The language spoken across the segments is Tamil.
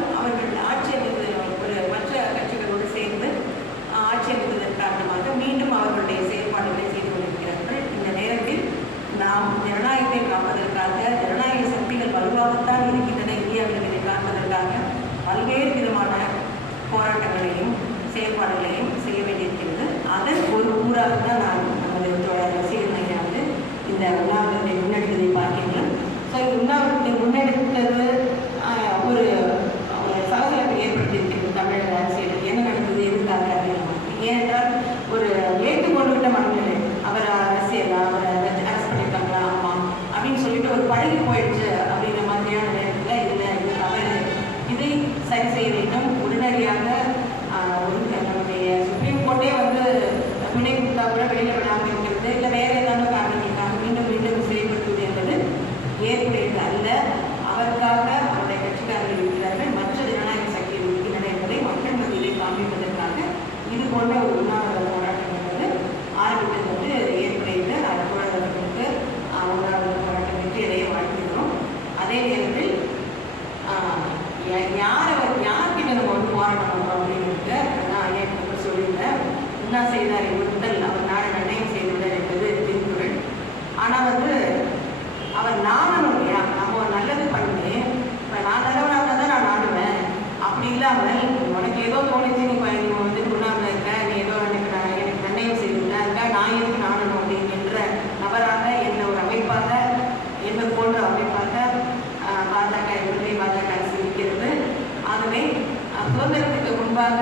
இருந்தாலும் அவர்கள் ஆட்சி அமைத்ததன் ஒரு மற்ற கட்சிகளோடு சேர்ந்து ஆட்சி அமைத்ததன் காரணமாக மீண்டும் அவர்களுடைய செயல்பாடுகளை செய்து கொண்டிருக்கிறார்கள். இந்த நேரத்தில் நாம் ஜனநாயகத்தை காப்பதற்காக, ஜனநாயக சக்திகள் வலுவாகத்தான் இருக்கின்றன இந்தியாவில் இதை காப்பதற்காக பல்வேறு விதமான போராட்டங்களையும் செயல்பாடுகளையும் செய்ய வேண்டியிருக்கிறது. அதன் ஒரு ஊராகத்தான் நான் நமது ரசிகர் மையாவது இந்த உண்ணாவிரத்தை முன்னெடுத்ததை பார்க்கின்றோம். ஸோ உண்ணாவிரத்தை முன்னெடுத்தது ஒரு சலசலப்பை ஏற்படுத்தியிருக்கிறது தமிழக அரசியல். என்ன நடந்தது, எதுக்காக அப்படின்னு. ஏனென்றால் ஒரு ஏற்றுக்கொண்டுவிட்ட மனநிலை, அவர் அரசியல் அவரை அரெஸ்ட் பண்ணியிருக்காங்களா ஆமாம் அப்படின்னு சொல்லிட்டு ஒரு பழகி போயிடுச்சு அப்படிங்கிற மாதிரியான நேரத்தில் இல்லை, இது தவறு, இதை சரி செய்ய வேண்டும். உடனடியாக நம்முடைய சுப்ரீம் கோர்ட்டே வந்து துணை கொடுத்தா கூட வெளியில் விடாமல் இருக்கிறது, இல்லை வேறு ஏதாவது காரணங்களுக்காக மீண்டும் மீண்டும் செயல்படுத்துவது என்பது ஏற்புடையது அல்ல. அவருக்காக அவருடைய கட்சிக்காரர்கள் இருக்கிறார்கள், மற்ற ஜனநாயக சக்திகள் இருக்கின்றன என்பதை மக்கள் மத்தியிலே காண்பிப்பதற்காக இது போன்ற ஒரு உண்ணாவிரத போராட்டம் என்பது ஆரம்பித்தது வந்து ஏற்புடையது. அது தோழர்களுக்கு உண்ணாவிரத போராட்டம் வெற்றி அடைய வாழ்த்துகிறோம். அதே நேரத்தில் யார்கிட்ட நம்ம வந்து போராட்டம் பண்ணுறோம் அப்படின்ட்டு நான் ஐயா சொல்லியிருந்தேன். என்ன செய்தார் இவர்கள் அவர் நாடு நிர்ணயம் செய்துள்ளார் என்பது திருக்குறள். ஆனால் வந்து அவர் நாடணும் இல்லையா, நம்ம ஒரு நல்லது பண்ணி இப்போ நான் நல்லவனாக தான் நான் நாடுவேன். அப்படி இல்லாமல் உனக்கு ஏதோ தோணுச்சு, நீ வந்து குணாவில் இருக்க, நீ ஏதோ எனக்கு நிர்ணயம் செய்துள்ள அதுக்காக நான் எதுக்கு நாடணும் அப்படிங்கிற நபராக என்ன ஒரு அமைப்பாக என்ன போன்ற அமைப்பாக பாஜக எதிர்ப்பை பாஜக அரசு இருக்கிறது. ஆகவே சுதந்திரத்துக்கு முன்பாக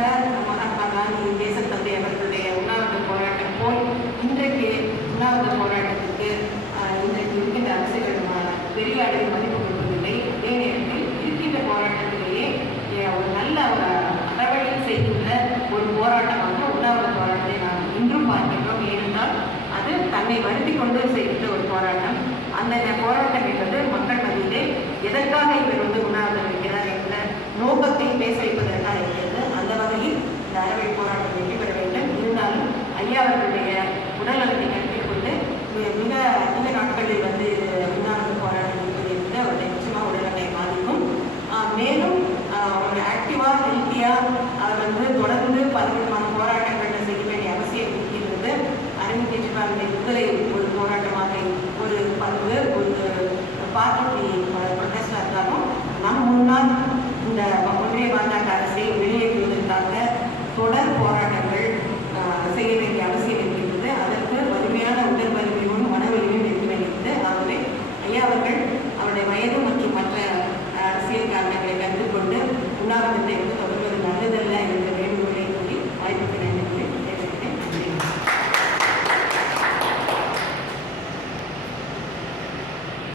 மகாத்மா காந்தி தேசத்தந்தை அவர்களுடைய உண்ணாவிரத போராட்டம் போல் இன்றைக்கு உண்ணாவிரத போராட்டத்துக்கு இன்றைக்கு இருக்கின்ற அரசுகள் பெரிய அளவில் மதிப்பு கொடுப்பதில்லை. அதே நேரத்தில் இருக்கின்ற போராட்டத்திலேயே ஒரு நல்ல ஒரு அறவழியில் செய்கின்ற ஒரு போராட்டமாக உண்ணாவிரத போராட்டத்தை நாம் இன்றும் பார்க்கின்றோம். ஏனென்றால் அது தன்னை வருத்தி கொண்டு செய்கின்ற ஒரு போராட்டம். அந்த போராட்டம் என்பது மக்கள் மத்தியிலே எதற்காக இவர் வந்து உண்ணாவிரதம் இருக்கிறார் என்ற நோக்கத்தை பேச வைப்பதற்காக இருக்கிறது. அந்த வகையில் இந்த அறவழி போராட்டம் வெற்றி பெற வேண்டும். இருந்தாலும் ஐயா அவர்களுடைய உடல்நலத்தை கருத்தில் கொண்டு மிக அதிக நாட்களில் வந்து உண்ணாவிரத போராட்டம் இருப்பது என்பது அவருடைய நிச்சயமாக உடல்நலை பாதிக்கும். மேலும் ஒரு ஆக்டிவாக ஹெல்த்தியாக அவர் வந்து தொடர்ந்து பலவிதமான போராட்டங்களை செய்ய வேண்டிய அவசியம் இருக்கின்றது. அரவிந்த் கெஜ்ரிவாலுடைய விடுதலை ஒரு போராட்டமாக ஒரு பங்கு ஒரு பார்ட்டி ப்ரொடெஸ்டாக இருந்தாலும் நம் முன்னாள்